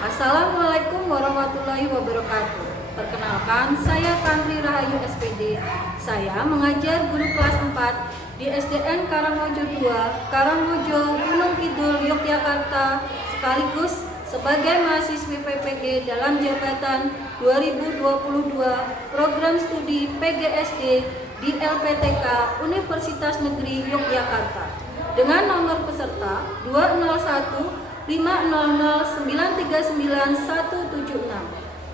Assalamualaikum warahmatullahi wabarakatuh. Perkenalkan, saya Kantri Rahayu SPD. Saya mengajar guru kelas 4 di SDN Karangmojo 2, Karangmojo, Gunung Kidul, Yogyakarta, sekaligus sebagai mahasiswi PPG dalam jabatan 2022 Program Studi PGSD di LPTK Universitas Negeri Yogyakarta dengan nomor peserta 201 500939176.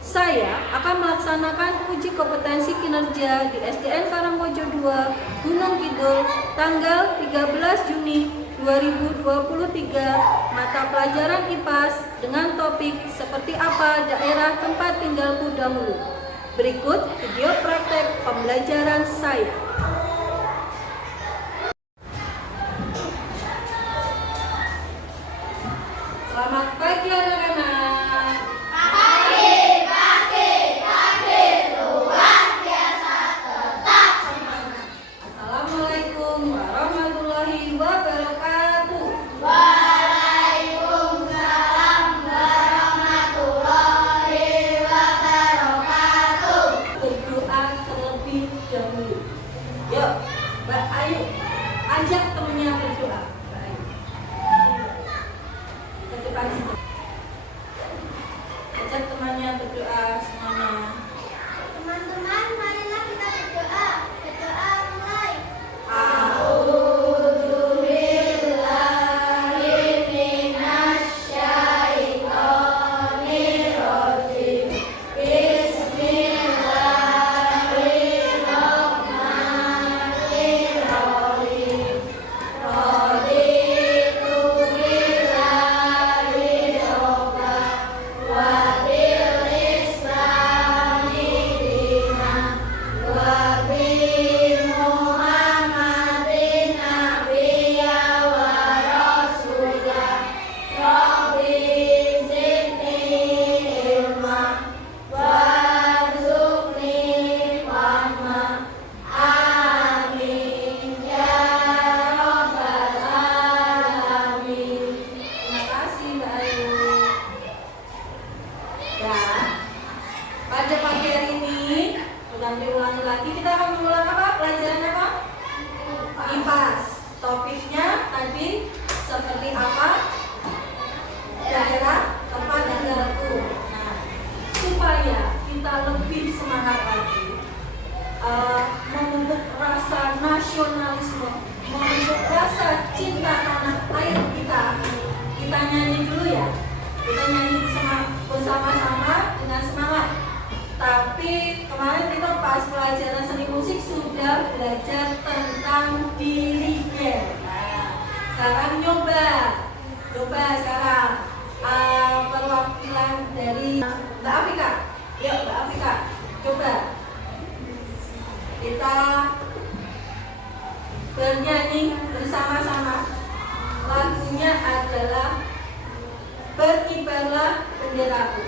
Saya akan melaksanakan uji kompetensi kinerja di SDN Karangmojo 2, Gunung Kidul, tanggal 13 Juni 2023, mata pelajaran IPAS dengan topik seperti apa daerah tempat tinggalku dahulu. Berikut video praktek pembelajaran saya. Selamat pagi anak-anak. Pagi, luar biasa tetap semangat. Assalamualaikum warahmatullahi wabarakatuh. Waalaikumsalam warahmatullahi wabarakatuh. Berdoa terlebih dahulu. Yuk, Mbak Ayu, ajak temennya berdoa. Mbak Ayu, ke depan situ. Ajak temannya berdoa semuanya. Teman-teman, marilah kita berdoa. Berdoa mulai. A'udzubillahiminasyaitonirrajim. Bismillahirrahmanirrahim. Raditu billahi robba wa bil islami dinan wa bi Muhammadin nabiyya wa rasulah. Rabbi zidni ilma warzuqni fahma. Amin ya rabbal alamin. Terima kasih Mbak Ayu. Dan pada pagi hari ini, bukan diulangi lagi, kita akan mengulang apa? Pelajaran apa? IPAS. Topiknya tadi seperti apa? Daerah tempat tinggalku. Nah, supaya kita lebih semangat lagi, memupuk rasa nasionalisme, memupuk rasa cinta tanah air kita nyanyi dulu ya. Kita nyanyi bersama-sama dengan semangat. Tapi kemarin kita pas pelajaran seni musik sudah belajar tentang dirigen. Nah, sekarang nyoba sekarang perwakilan dari Mbak Afika. Yuk Mbak Afika, coba kita bernyanyi bersama-sama. Lagunya adalah Berkibarlah Benderaku.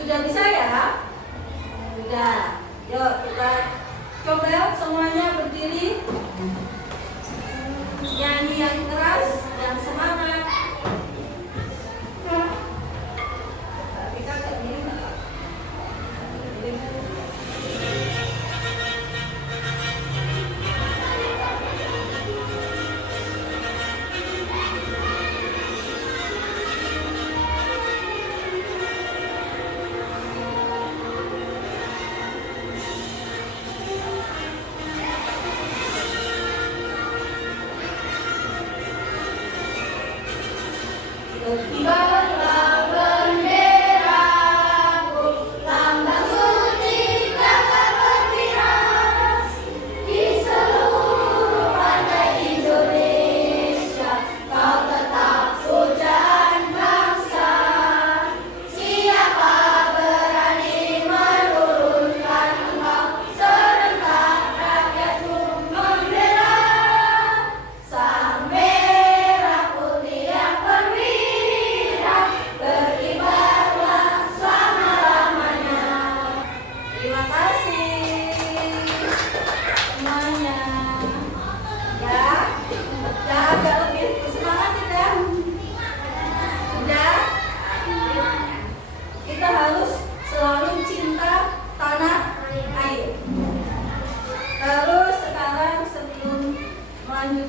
Sudah bisa ya? Sudah. Yuk kita coba semuanya berdiri. Nyanyi yang keras dan semangat. Mbak Vika berdiri nggak?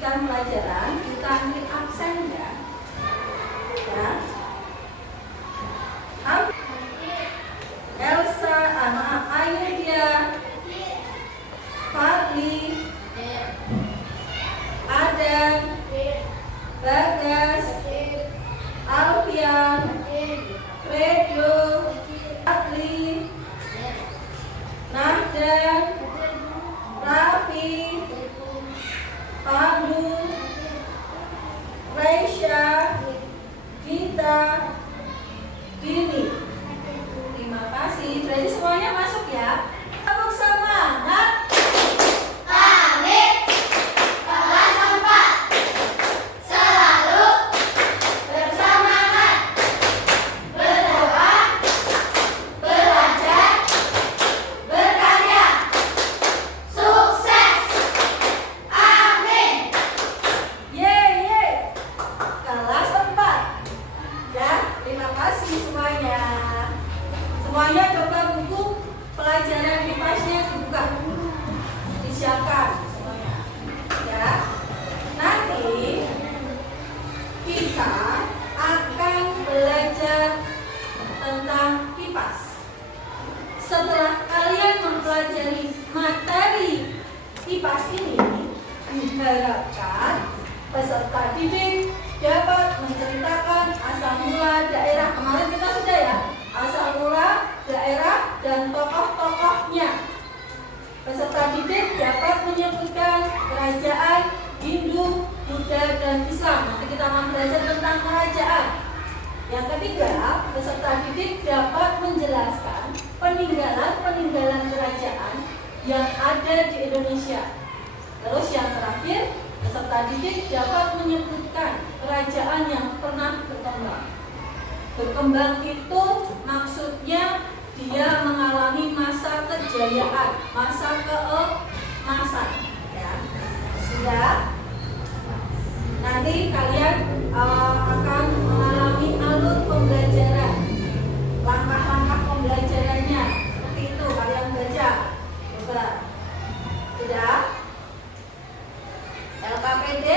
melanjutkan pelajaran, kita ambil absen ya. Ya. Elsa, Ayudia, Fadli, Adam, Bagas, Alfian, Fredo, Fadli, Nahda, Rafi, Panu, Raisya, Gita, Dini. Terima kasih. Berarti semuanya masuk ya. Tepuk semangat. Kami kelas 4 selalu bersemangat, berdoa, belajar, berkarya, sukses. Amin. Yeay. Kelas 4. Ya, terima kasih semuanya. Semuanya coba buku pelajaran MIPAS-nya dibuka. Disiapkan semuanya. Ya. Nanti kita akan belajar tentang MIPAS. Setelah kalian mempelajari materi MIPAS ini, diharapkan peserta didik dapat menceritakan asal mula daerah. Kemarin kita sudah ya, asal mula daerah dan tokoh-tokohnya. Peserta didik dapat menyebutkan kerajaan Hindu, Buddha, dan Islam. Nanti kita akan belajar tentang kerajaan. Yang ketiga, peserta didik dapat menjelaskan peninggalan-peninggalan kerajaan yang ada di Indonesia. Terus yang terakhir, peserta didik dapat menyebutkan kerajaan yang pernah berkembang. Berkembang itu maksudnya dia mengalami masa kejayaan, masa keemasan. Ya. Sudah. Nanti kalian akan mengalami alur pembelajaran, langkah-langkah pembelajarannya. Seperti itu kalian baca. Coba. Sudah. LKPD,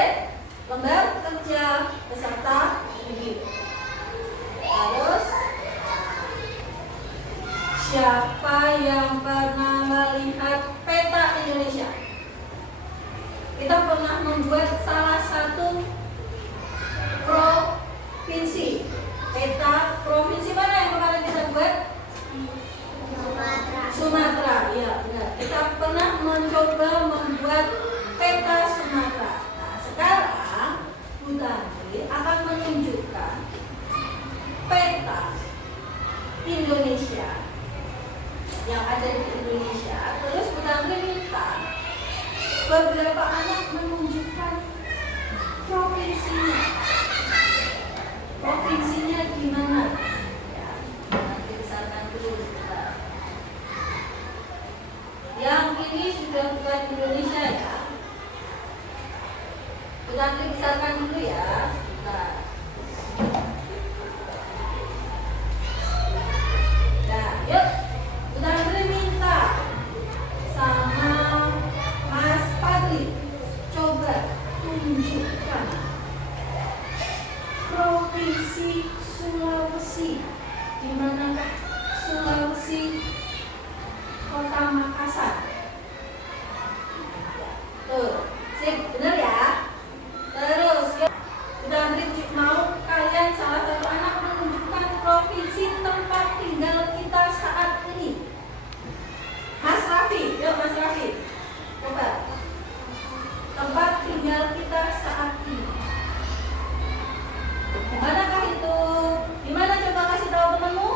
lembar kerja peserta didik. Terus siapa yang pernah melihat peta Indonesia? Kita pernah membuat salah satu provinsi. Peta provinsi mana yang kemarin kita buat? Sumatera. Iya, benar. Kita pernah mencoba membuat peta Sumatera. Nah, sekarang Bu Tantri akan menunjukkan peta Indonesia yang ada di Indonesia. Terus Bu Tantri minta beberapa anak menunjukkan provinsinya. Provinsinya di mana? Ya, nanti besarkan dulu sebentar. Yang ini sudah bukan Indonesia ya. Bu Tantri besarkan dulu ya. Sebentar. Nah, yuk. Bu Tantri minta sama Mas Fadli, coba tunjukkan provinsi Sulawesi. Di manakah Sulawesi? Kota Makassar. Tuh, sip, bener ya. Terus, yuk. Bu Tantri mau kalian salah satu anak menunjukkan provinsi tempat tinggal kita saat ini. Mas Raffi, yuk Mas Raffi. Coba. Tempat tinggal kita saat ini. Manakah itu? Di mana coba kasih tahu temanmu?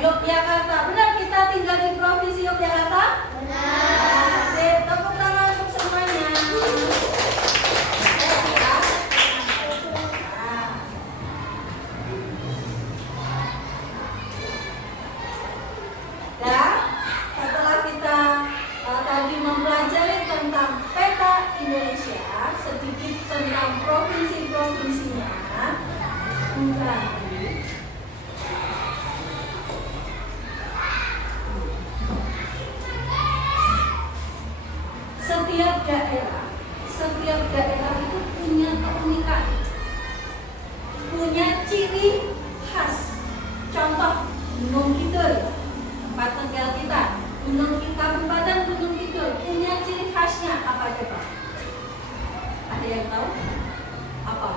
Yogyakarta. Benar kita tinggal di provinsi Yogyakarta? Benar. Sip, tepuk tangan untuk semuanya. Nah, setelah kita tadi mempelajari tentang peta Indonesia, sedikit tentang provinsi-provinsinya, setiap daerah setiap daerah itu punya keunikan, punya ciri khas. Contoh Gunung Kidul, tempat tinggal kita, Kabupaten Gunung Kidul punya ciri khasnya apa coba? Ada yang tahu? Apa?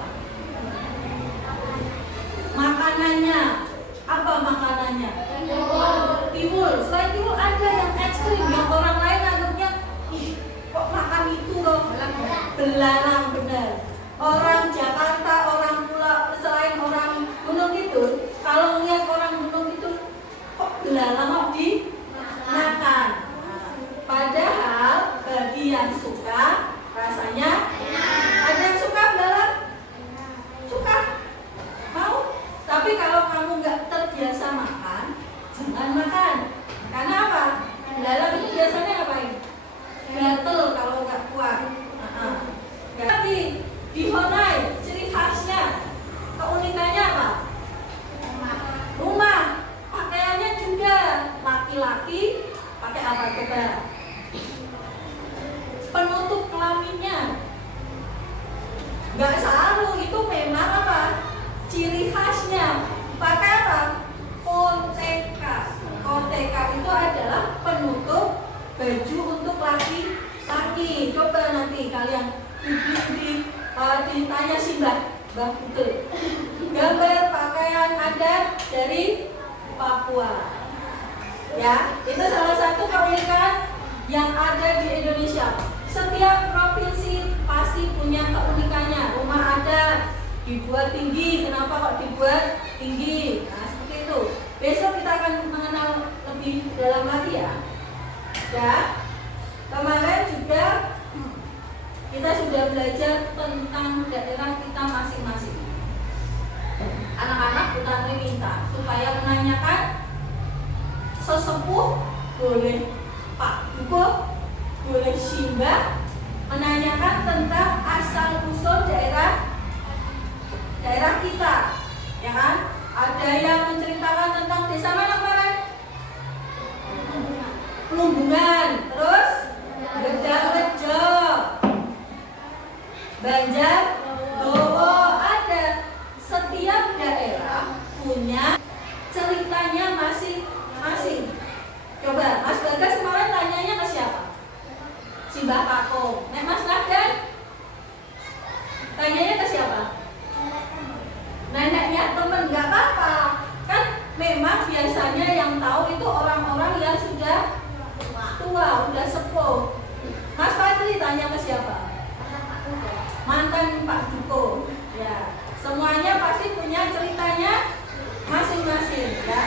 Makanannya. Apa makanannya? Tiwul. Selain tiwul ada yang ekstrim, yang orang lain anggapnya, ih kok makan itu loh, belarang. Benar. Orang Jakarta, orang pulau, selain orang Gunung Kidul, kalau lihat orang Gunung Kidul, kok belarang kok dimakan. Padahal bagi yang suka rasanya, ada yang suka belalang? Suka? Mau? Tapi kalau kamu nggak terbiasa makan, jangan makan. Karena apa? Belalang itu biasanya ngapain? Gatel kalau nggak kuat. Di Honai, ciri khasnya, keunikannya apa? Rumah. Pakaiannya juga laki-laki pakai apa coba? Penutup kelaminnya. Nggak sarung, itu memang apa? Ciri khasnya. Pakai apa? Koteka. Koteka itu adalah penutup baju untuk laki-laki. Coba nanti kalian ditanya si Mbah Putri. Gambar pakaian adat dari Papua. Ya, itu salah satu keunikan yang ada di Indonesia. Setiap provinsi pasti punya keunikannya. Rumah adat dibuat tinggi. Kenapa kok dibuat tinggi? Nah, seperti itu. Besok kita akan mengenal lebih dalam lagi ya. Ya. Kemarin juga kita sudah belajar tentang daerah kita masing-masing. Anak-anak Bu Tantri minta supaya menanyakan sesepuh, boleh Pak Duko, boleh Simba, menanyakan tentang asal usul daerah kita, ya kan? Ada yang menceritakan tentang desa mana kemarin? Plumbungan, terus Gedang-Rejo, Banjar, Dowo, ada. Setiap daerah punya ceritanya masing-masing. Coba Mas Bagas kemarin tanyanya ke siapa? Si Mbah Kako. Nek Mas Nahdan tanyanya ke siapa? Neneknya temen, nggak apa-apa. Kan memang biasanya yang tahu itu orang-orang yang sudah tua, udah sepuh. Mas Patri tanya ke siapa? Mantan Pak Duko. Ya, semuanya pasti punya ceritanya masing-masing, ya.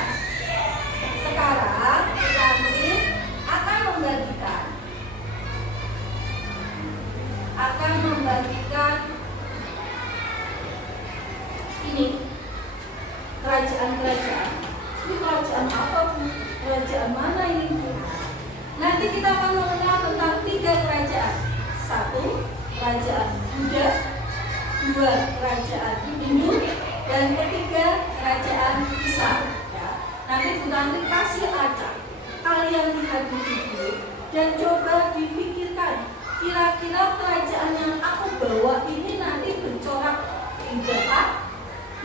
Sekarang kita akan membagikan ini kerajaan-kerajaan. Ini kerajaan apa Bu? Kerajaan mana ini Bu? Nanti kita akan mengenal tentang 3 kerajaan. 1, kerajaan Buddha, 2, kerajaan Hindu, dan 3, kerajaan Islam. Ya. Nanti Bu Tantri kasih acak, kalian lihat di video dan coba dipikirkan, kira-kira kerajaan yang aku bawa ini nanti bercorak Buddha,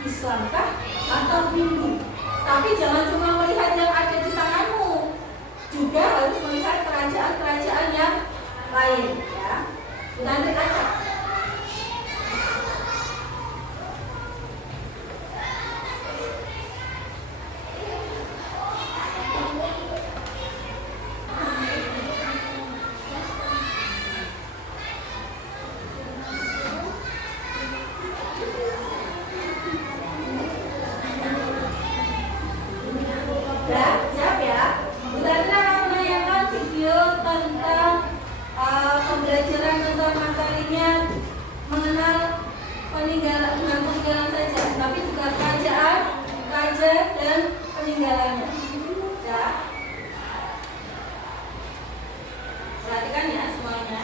Islamkah, atau Hindu? Tapi jangan cuma melihat yang ada di tanganmu, juga harus melihat kerajaan-kerajaan yang lain, ya. Bu Tantri acak. Pembelajaran tentang materinya mengenal peninggalan, bukan peninggalan saja, tapi juga kerajaan, raja, dan peninggalannya. Ya. Perhatikan ya semuanya.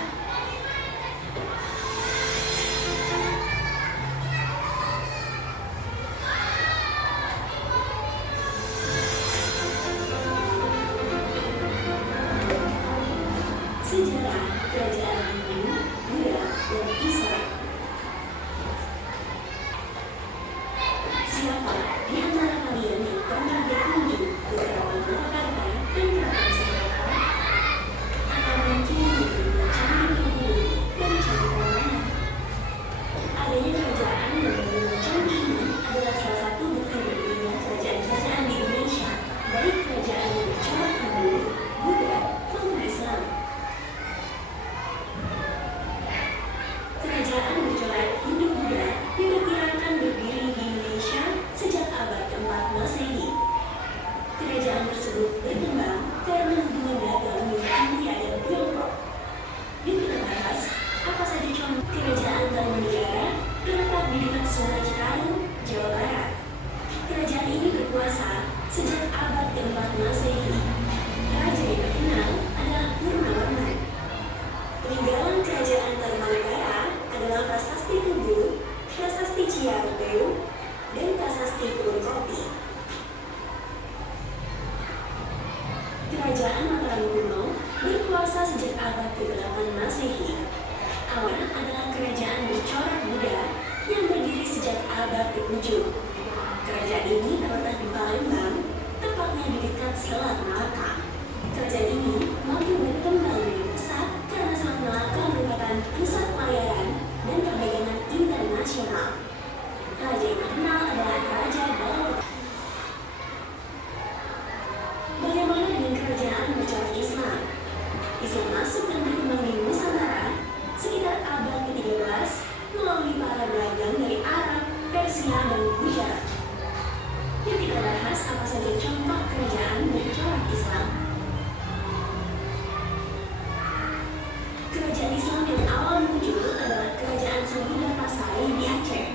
Sejarah Kerajaan Hindu, Buddha, dan Islam. Siapa di antara kalian yang pernah berkunjung ke Keraton Yogyakarta dan Keraton Surakarta? Atau mungkin mengunjungi Candi Borobudur dan Candi Prambanan? Adanya kerajaan yang bernama Candi ini adalah salah satu bukti berdirinya kerajaan-kerajaan di Indonesia, baik kerajaan yang bercorak Hindu, Buddha, maupun Islam. Kerajaan bercorak Hindu-Buddha diperkirakan berdiri di Indonesia sejak abad ke-4 Masehi. Kerajaan tersebut berkembang karena hubungan dagang dengan India dan Tiongkok. Yuk kita bahas apa saja contoh kerajaan Tarumanegara terletak di dekat Sungai Citarum, Jawa Barat. Kerajaan ini berkuasa sejak abad ke-4 Masehi. Raja yang terkenal adalah Purnawarman. Peninggalan kerajaan Tarumanegara adalah Prasasti Tugu, Prasasti Ciarupeu, dan Prasasti Kebun Kopi. Kerajaan Mataram kuno berkuasa sejak abad ke-8 Masehi. Awalnya adalah kerajaan bercorak Buddha yang berdiri sejak abad ke-7. Kerajaan ini terletak di Palembang, tepatnya di dekat Selat Malaka. Kerajaan ini mampu berkembang dengan pesat karena Selat Malaka merupakan pusat pelayaran dan perdagangan internasional. Raja yang terkenal adalah Raja Balapati. Bagaimana dengan kerajaan bercorak Islam? Islam masuk dan berkembang di Nusantara sekitar abad ke-13 melalui para dagang dari Arab, Persia, dan Gujarat. Yuk kita bahas apa saja contoh kerajaan bercorak Islam. Kerajaan Islam yang awal muncul adalah Kerajaan Sanggunan Pasai di Aceh.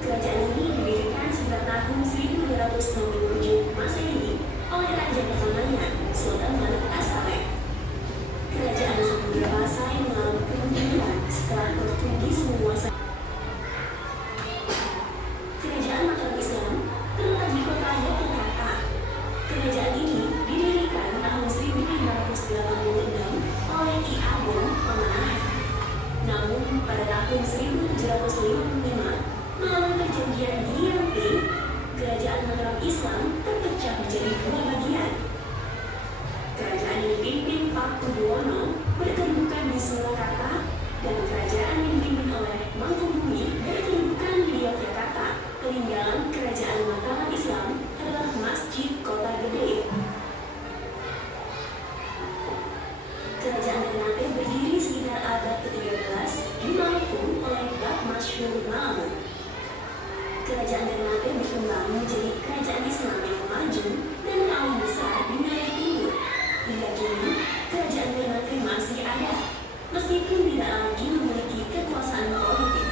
Kerajaan ini didirikan sekitar tahun 1267 Masehi oleh raja pertamanya, Sultan Malik As-Saleh. Kerajaan Samudra Pasai mengalami kemunduran setelah Portugis menguasai. Kerajaan Mataram Islam terletak di kota Yogyakarta. Kerajaan ini didirikan tahun 1586 oleh Ki Ageng Pamanahan. Namun pada tahun 1755 melalui perjanjian Giyanti, kerajaan Mataram Islam terpecah menjadi dua bagian. Kerajaan yang dipimpin Pakubuwono berkedudukan di Surakarta dan kerajaan yang dipimpin oleh Mangkubumi berkedudukan di Yogyakarta. Peninggalan kerajaan Mataram Islam adalah Masjid Kota Gede. Kerajaan Ternate berdiri sekitar abad ke-13 di Maluku oleh Bab Masyhur Malamud. Kerajaan Ternate berkembang menjadi kerajaan Islam yang maju dan paling besar di wilayah timur. Hingga kini, kerajaan Ternate masih ada, meskipun tidak lagi memiliki kekuasaan politik.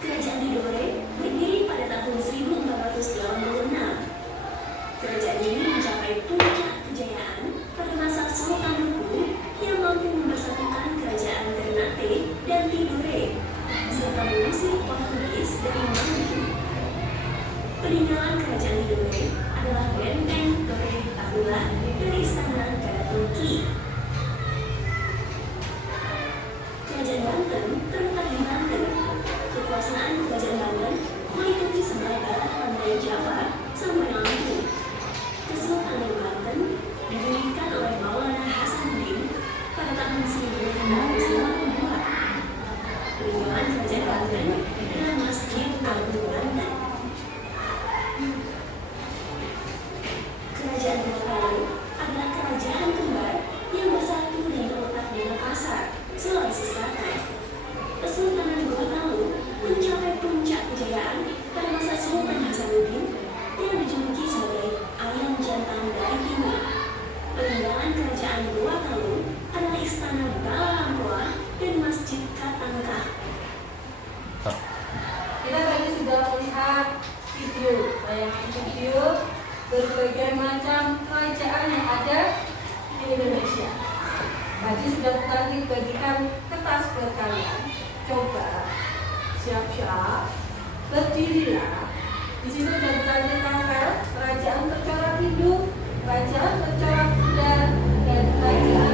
Kerajaan Tidore berdiri pada tahun 1486. Kerajaan ini mencapai puncak kejayaan pada masa Sultan Lugu yang mampu mempersatukan kerajaan Ternate dan Tidore serta mengusir Portugis dari Maluku. Peninggalan kerajaan Tidore adalah benteng Torre Tabula dari Istana Karatunki. Kerajaan Banten terletak di Banten. Kekuasaan kerajaan Banten meliputi sebelah barat pantai Java sampai Lampung. Kesultanan Banten didirikan oleh Maulana Hasanuddin pada tahun 1682. Peninggalan kerajaan Banten adalah Masjid Agung Banten. Kerajaan Gorontalo adalah kerajaan kembar yang bersatu dan terletak di Makassar, Sulawesi Selatan. Kesultanan Gorontalo mencapai puncak kejayaan pada masa Sultan Hasanuddin yang dijuluki sebagai ayam jantan dari timur. Peninggalan kerajaan Gorontalo adalah Istana Bala Lampoa dan Masjid Katangka. Kita tadi sudah melihat tayangan video berbagai macam kerajaan yang ada di Indonesia. Tadi sudah tadi bagikan kertas buat kalian. Coba siap-siap berdirilah. Di situ sudah ditempel kerajaan bercorak Hindu, kerajaan bercorak Buddha, dan kerajaan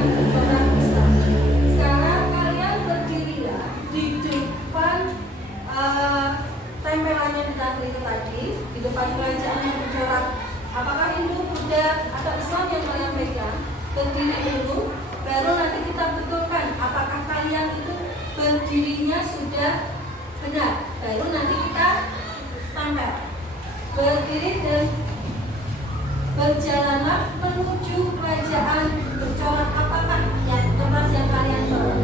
berdiri dulu, baru nanti kita betulkan apakah kalian itu berdirinya sudah benar. Baru nanti kita tampil. Berdiri dan berjalanlah menuju kerajaan bercorak apakah yang kertas yang kalian bawa.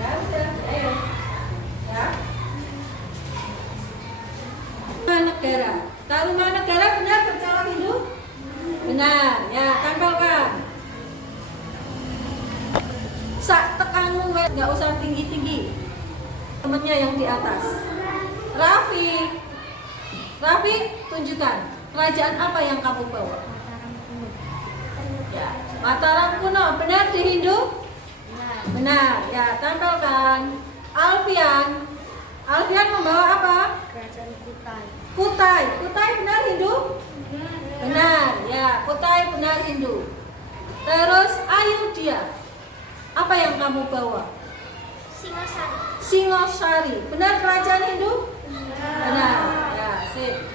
Ya udah, ayo. Ya. Negara. Kalau rumah negara benar bercorak Hindu? Benar. Ya, tempelkan. Tekanmu nggak usah tinggi-tinggi. Temennya yang di atas. Raffi, tunjukkan kerajaan apa yang kamu bawa? Ya, Mataram kuno. Benar di Hindu? Benar. Ya, tempelkan. Alfian membawa apa? Kerajaan Kutai. Kutai benar Hindu? Benar. Ya, Kutai benar Hindu. Terus Ayodhya. Apa yang kamu bawa? Singosari. Benar kerajaan Hindu? Benar. Ya, sip.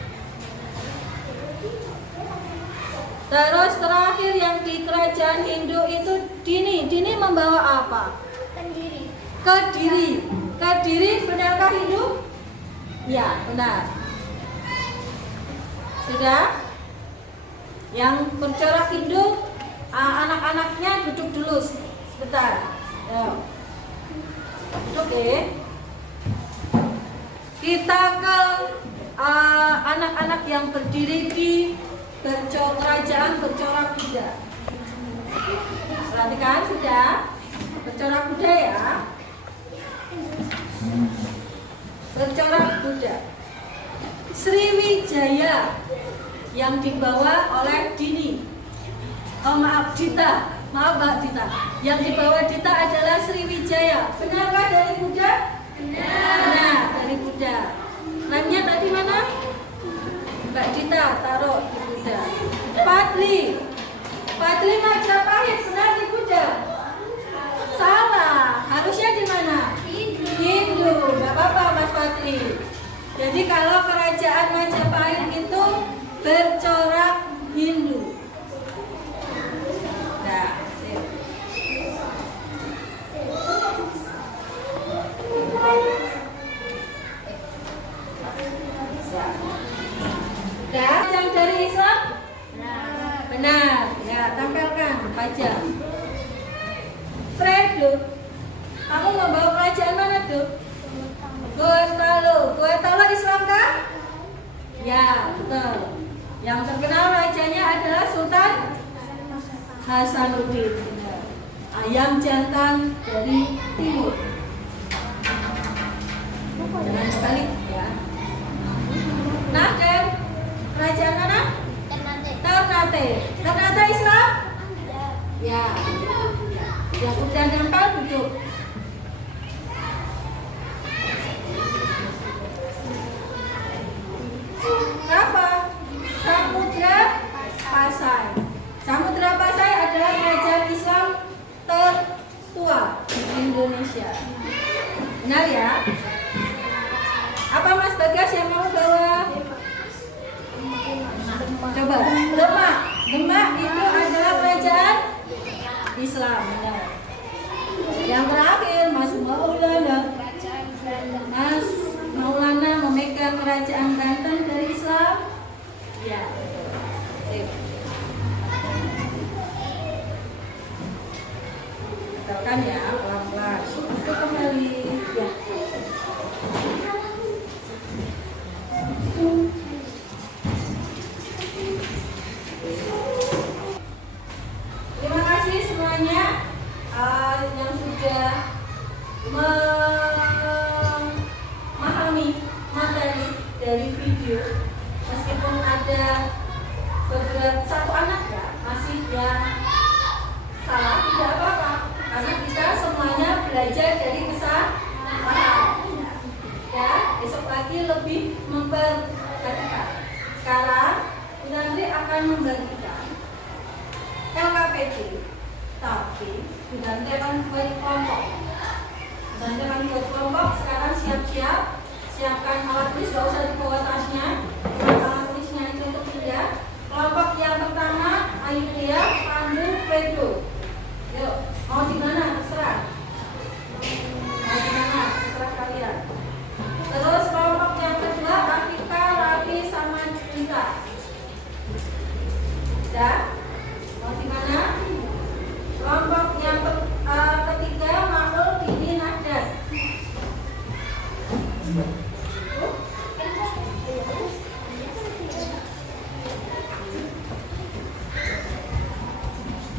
Terus terakhir yang di kerajaan Hindu itu Dini membawa apa? Kediri. Benarkah Hindu? Ya, benar. Sudah? Yang bercorak Hindu, anak-anaknya duduk dulu sebentar. Ayo. Duduk ya. Kita ke anak-anak yang berdiri di kerajaan bercorak kuda. Perhatikan sudah. Bercorak kuda ya. Bercorak kuda. Sriwijaya yang dibawa oleh Dini. Dita. Maaf Mbak Dita. Yang dibawa Dita adalah Sriwijaya. Benarkah dari kuda? Benar, dari kuda. Remnya tadi mana? Mbak Dita taruh di kuda. Padli Majapahit benar di kuda. Salah. Harusnya di mana? Hindu. Gak apa-apa Mas Padli. Jadi kalau kerajaan Majapahit itu bercorak Hindu. Nah, sip. Nah, yang dari Islam? Benar. Ya, tampilkan pajak. Fredo, kamu membawa kerajaan mana tuh? Gorontalo Islam kah? Ya, betul. Yang terkenal rajanya adalah Sultan Hasanuddin. Ayam jantan dari timur. Jangan balik ya. Nah, dan kerajaan mana? Ternate Islam? Ya. Yang udah nempel duduk. Apa? Samudra Pasai. Samudra Pasai adalah kerajaan Islam tertua di Indonesia. Benar ya? Apa Mas Bagas yang mau bawa? Coba. Demak itu adalah kerajaan Islam. Benar. Yang terakhir Mas Maulana memegang kerajaan Banten dari Islam. Ya. Betalkan ya, pelan-pelan. Itu kembali. Ya. Terima kasih semuanya yang sudah memahami materi dari video. Meskipun ada beberapa satu anak ya masih yang salah, tidak apa-apa karena kita semuanya belajar dari kesalahan. Ya, besok lagi lebih memperhatikan. Sekarang Bu Nandri akan membagikan LKPD, tapi Bu Nandri akan buat kelompok. Bu Nandri akan buat kelompok. Sekarang siap-siap, siapkan alat tulis, gak usah dibawa tasnya. Alat tulisnya itu untuk Kelompok yang pertama, Ayudia, Pandu, Pedro. Yuk, mau di mana? Terserah. Mau di mana? Terserah kalian. Terus kelompok yang kedua, Afika, Rafi, sama Cinta. Ya, mau di mana? Kelompok yang ketiga, Makul, Dini, Nadan.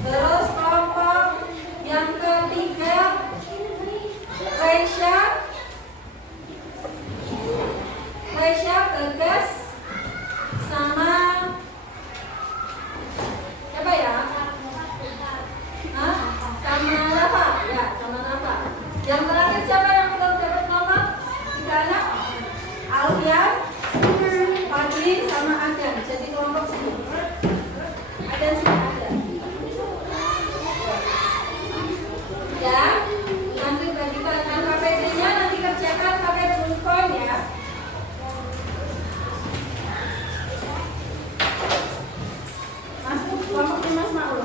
Terus kelompok yang ketiga, Raisya, Bagas, sama siapa ya? Hah? Sama Rafa? Ya, sama Rafa. Yang terakhir siapa yang belum dapat nomor? 3 anak? Alfian, Fadli, sama Adan. Jadi kelompok sini. Adan sini ada. Ya, nanti bagikan KPD-nya, nanti kerjakan pakai bullpoint ya. Masuk kelompoknya Mas Maul.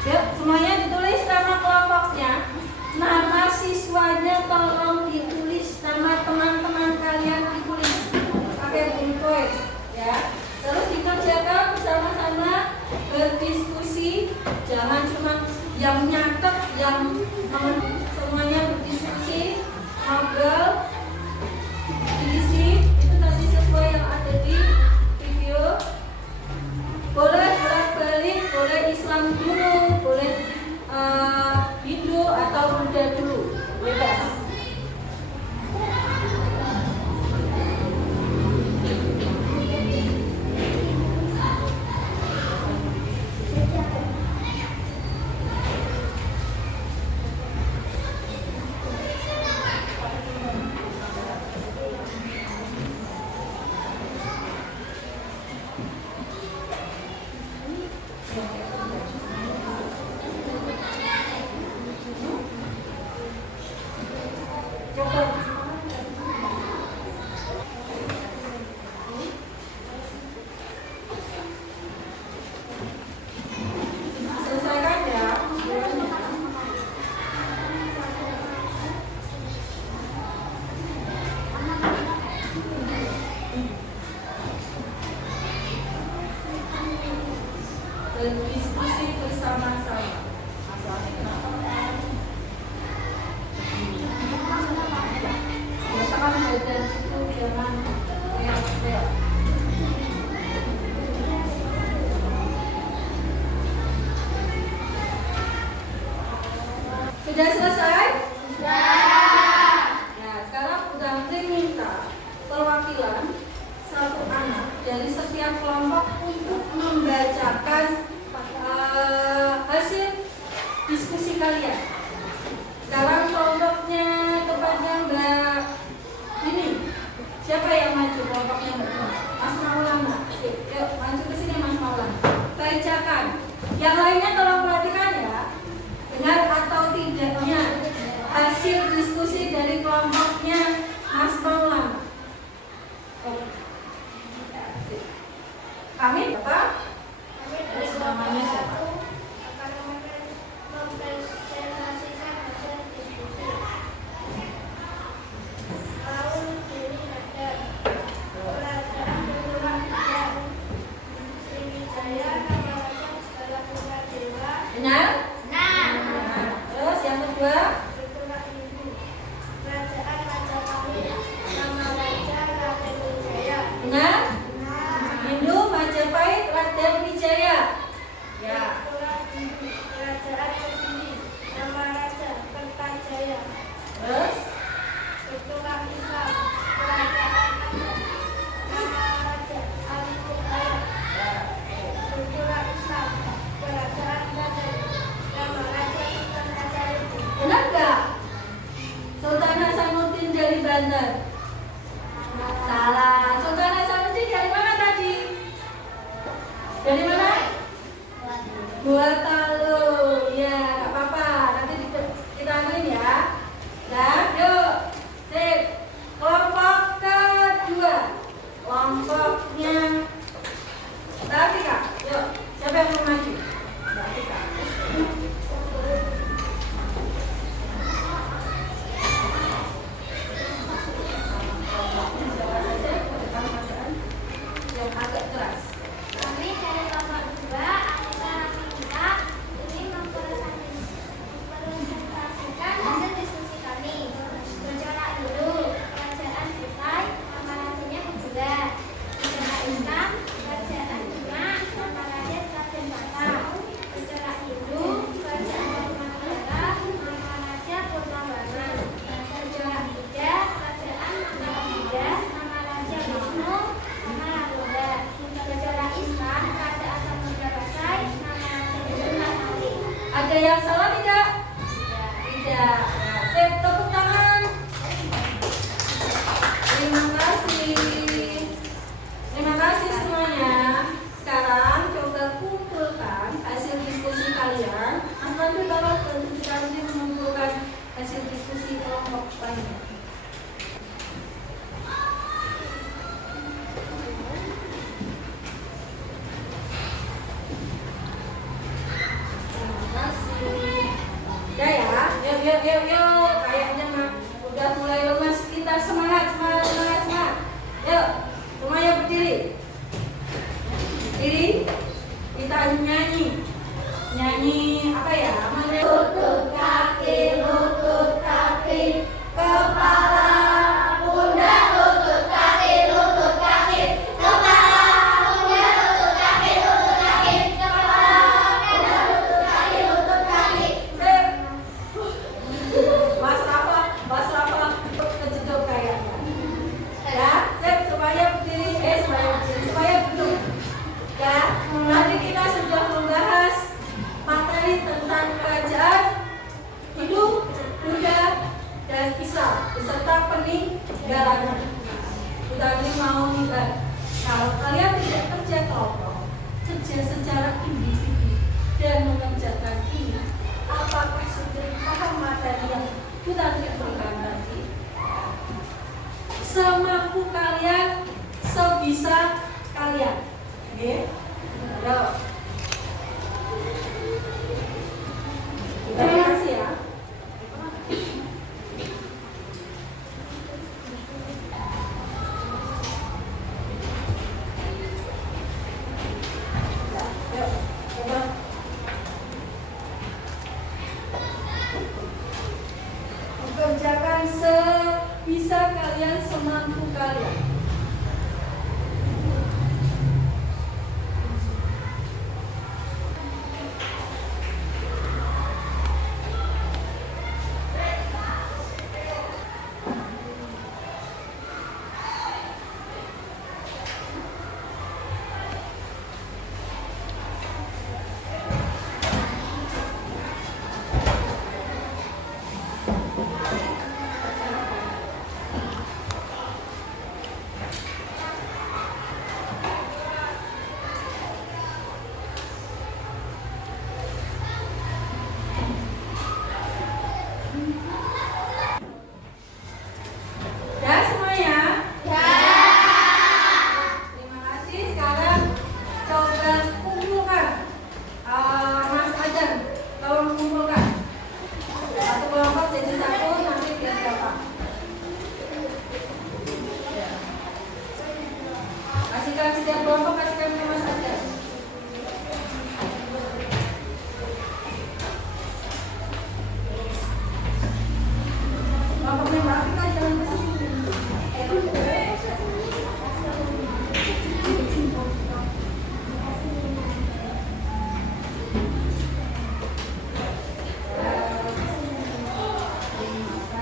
Yuk, semuanya ditulis nama kelompoknya. Nama siswanya tolong ditulis, nama teman-teman kalian ditulis pakai bullpoint ya. Terus dikerjakan bersama-sama, berdiskusi. Jangan cuma yang nyatet, yang semuanya berdiskusi, ngobrol, diisi. Itu nanti sesuai yang ada di video. Boleh bolak-balik, boleh Islam dulu, boleh Hindu atau Buddha dulu, bebas. Selesaikan ya. Berdiskusi bersama-sama. Masalahnya kenapa? Biasakan badan situ jangan reak-reak. Sudah selesai? Nah, sekarang udah minta perwakilan satu anak dari setiap kelompok untuk membacakan hasil diskusi kalian. Sekarang kelompoknya kepada Mbak ini. Siapa yang maju kelompoknya Mbak? Mas Maulana. Yuk, maju ke sini Mas Maulana. Bacakan. Yang lainnya tolong perhatikan ya. Benar atau tidaknya hasil diskusi dari kelompoknya Mas Maulana. Amin, Bapak? Terus namanya siapa? Benar? Terus yang kedua? Benar? Hindu, Majapahit, Raden Wijaya. Ya. Terus? Benar nggak? Sultan Hasanuddin dari Banten. Salah. Sultan Hasanuddin yang salah tidak? Tidak. Nah, saya tepuk tangan. Terima kasih. Terima kasih semuanya. Sekarang coba kumpulkan hasil diskusi kalian. Nanti bakal nanti mengumpulkan hasil diskusi kelompok lainnya. Yuk, kayaknya mah udah mulai lemas. Kita semangat. Yuk, semuanya berdiri. Berdiri. Kita nyanyi apa ya? Lutut kaki, kepala, pundak, lutut kaki, kepala, pundak, lutut kaki, kepala, pundak, lutut kaki. Mas Rafa, kejedok kayaknya. Ya, supaya berdiri, supaya duduk. Ya, nanti kita sudah membahas materi tentang kerajaan, hidup, kuda, dan kisah beserta peninggalannya. Kita ini mau ngibat. Kalau kalian tidak kerja kelompok, kerja secara individu dan mengerjakan ini, apakah sudah paham materi yang kita berikan tadi? Semampu kalian, sebisa kalian. Oke? Yuk. Terima kasih ya. Yuk, coba. Kerjakan sebisa kalian, semampu kalian. Ya semuanya? Ya. Terima kasih. Sekarang coba kumpulkan. Mas Ajan, tolong kumpulkan. Satu kelompok jadi satu, nanti biar berapa? Kasihkan setiap kelompok, kasihkan ke Mas Ajan. Kelompoknya Mbak Afika jangan ke sini. Terima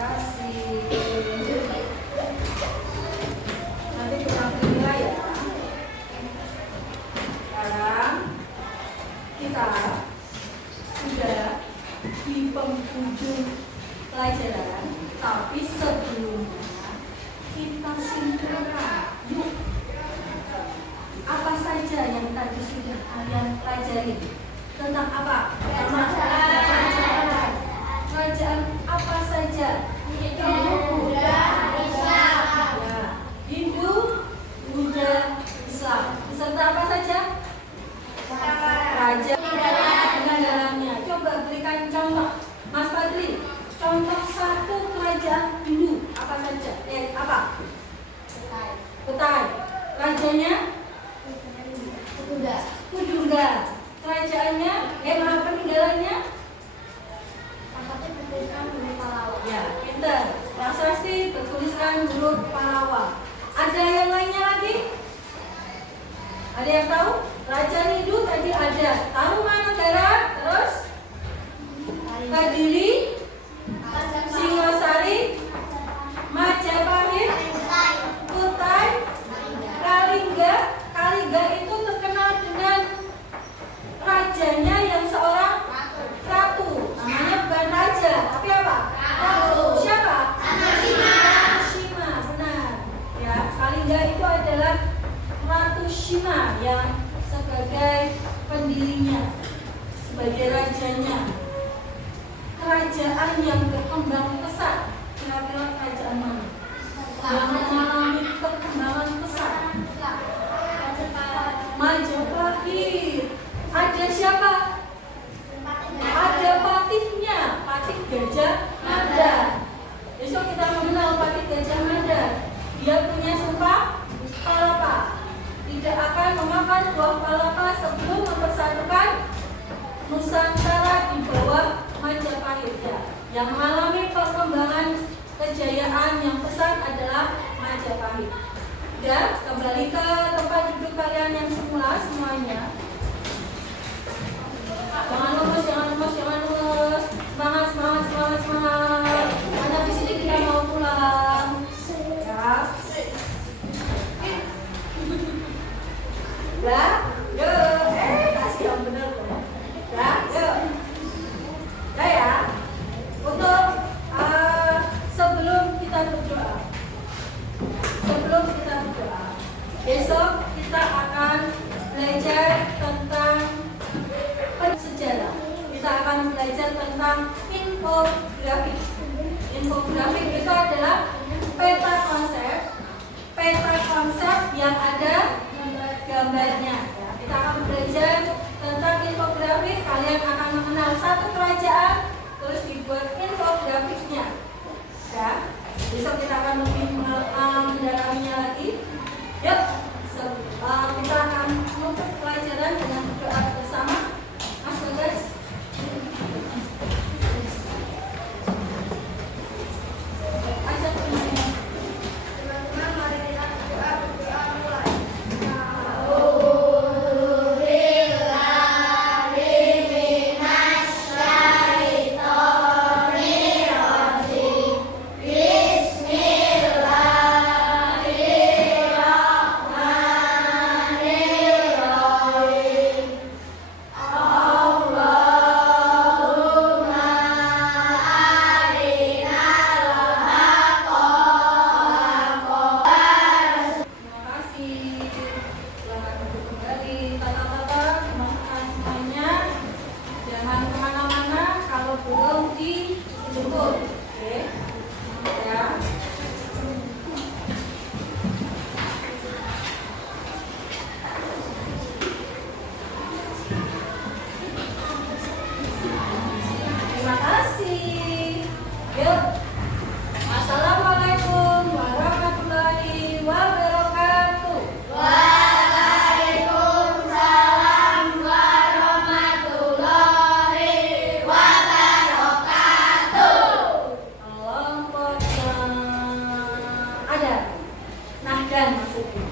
kasih. Nanti kita nilai ya. Sekarang kita sudah di penghujung pelajaran, tapi sebelumnya kita simpulkan. Yuk, apa saja yang tadi sudah kalian pelajari? Tentang apa? Pertama, kerajaan. Kerajaan apa saja? Buddha, Islam. Ya, Hindu, Buddha, Islam. Beserta apa saja? Raja peninggalannya. Coba berikan contoh, Mas Fadli. Contoh satu kerajaan Hindu apa saja? Apa? Kutai. Rajanya? Kudungga. Kerajaannya? Peninggalannya? Ya, pinter. Prasasti bertuliskan huruf Pallawa. Ada yang lainnya lagi? Ada yang tahu? Raja Hindu tadi ada Tarumanegara, terus Kediri, Singosari, Majapahit, Kutai, Kalingga. Kalingga itu terkenal dengan rajanya yang seorang ratu. Fukushima yang sebagai pendirinya, sebagai rajanya. Kerajaan yang berkembang pesat, kira-kira kerajaan mana? Yang mengalami perkembangan pesat. Majapahit. Ada siapa? Ada patihnya, Patih Gajah Mada. Besok kita mengenal Patih Gajah Mada. Dia punya sumpah palapa, tidak akan memakan buah palapa sebelum mempersatukan Nusantara di bawah Majapahit. Yang mengalami perkembangan kejayaan yang pesat adalah Majapahit. Ya, kembali ke tempat duduk kalian yang semula semuanya. Jangan lemes, jangan lemes, jangan lemes. Semangat, semangat, semangat, semangat. Karena di sini kita mau pulang. Ya. Ya, yuk. Kasih yang benar loh. Ya, yuk. Ya. Untuk sebelum kita berdoa, besok kita akan belajar tentang sejarah. Kita akan belajar tentang infografik. Infografik itu adalah peta konsep yang ada gambarnya. Ya, kita akan belajar tentang infografik. Kalian akan mengenal satu kerajaan, terus dibuat infografiknya. Ya, besok kita akan lebih mendalaminya lagi. Yuk, kita akan menutup pelajaran dengan doa bersama. Mas Bagas. Ajak teman-teman. Teman-teman, mari kita berdoa mulai. Terima kasih. Yuk. Assalamualaikum warahmatullahi wabarakatuh. Waalaikumsalam warahmatullahi wabarakatuh. Kelompok ada nahdan maksudnya.